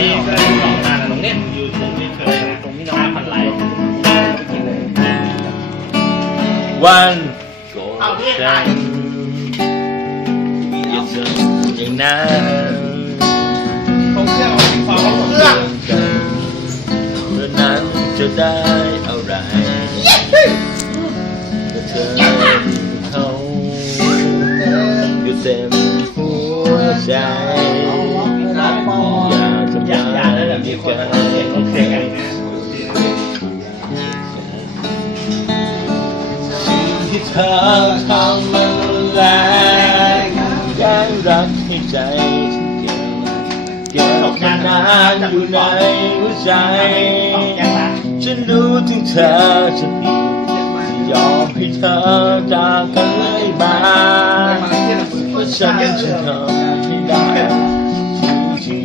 นี้ก็เลยสองงานตรงเนี้ยตรงที่น้องพันไหลวันก่อนฉันยังเจย่านั้นผมเชื่อว่าพี่ฟ้เพื่อเมื่อนั้นจะได้อะไรแต่เธอเขาอยู่เต็มหัวใจ อยากแล้วมีคนโอเคกันที่เธอทำมันแรงแกล้รักให้ใจเก็บมานานอยู่ในหัวใจฉันรู้ถึงเธอจะอีกจะยอมให้เธอจากกันเลยมาเพราะฉันจะทำไม่ได้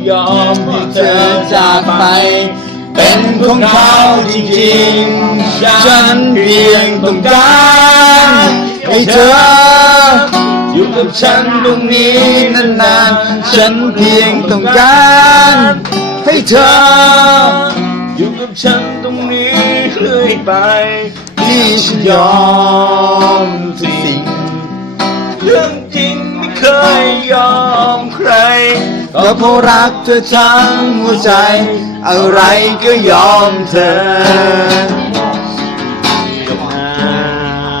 ยอมให้เธอจากไป เป็นของเขาจริงๆ ฉันเพียงต้องการให้เธอ อยู่กับฉันตรงนี้นานๆ ฉันเพียงต้องการให้เธอ อยู่กับฉันตรงนี้เรื่อยไปที่ฉันยอมทุกสิ่ง เรื่องจริงไม่เคยยอมใคร ก็เพราะรักเธอทั้งหัวใจ อะไรก็ยอมเธอกับอา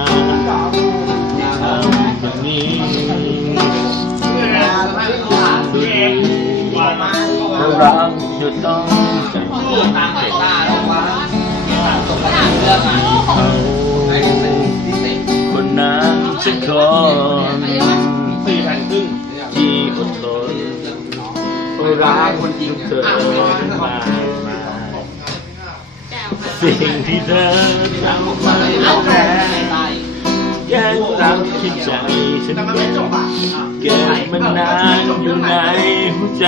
ที่ทำแบบนี้เรารักจะต้องจากเขาคนนั้นสักคน รักคนจริงเธอมาสิ่งที่เธอทำมาแพ้ยังรักที่ใจฉันเก็บเก็บมานานอยู่ในหัวใจ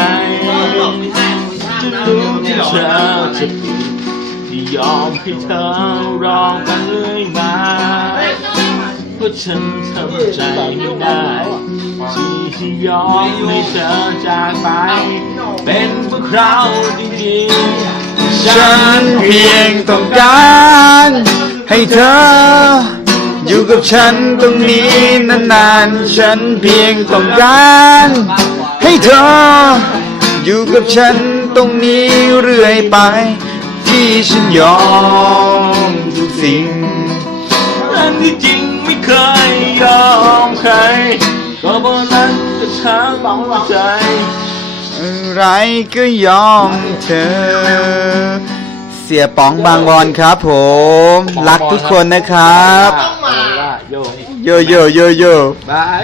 จะรู้ที่เธอจะผิดที่ยอมให้เธอรอกันเลยมาเพราะฉันทำใจไม่ได้ ที่ยอมให้เธอจากไป เป็นพวกเราจริงๆ ฉันเพียงต้องการ ให้เธอ อยู่กับฉันตรงนี้นานๆ ฉันเพียงต้องการ ให้เธอ อยู่กับฉันตรงนี้เรื่อยไป ที่ฉันยอมทุกสิ่งอันที่จริงไม่เคยยอมใครก็เพราะนั้น ช้างบังใจ อะไรก็ยอมเธอ เสียป๋องบางวอนครับผม รักทุกคนนะครับ ต้องมา โยโยโยโยโยบาย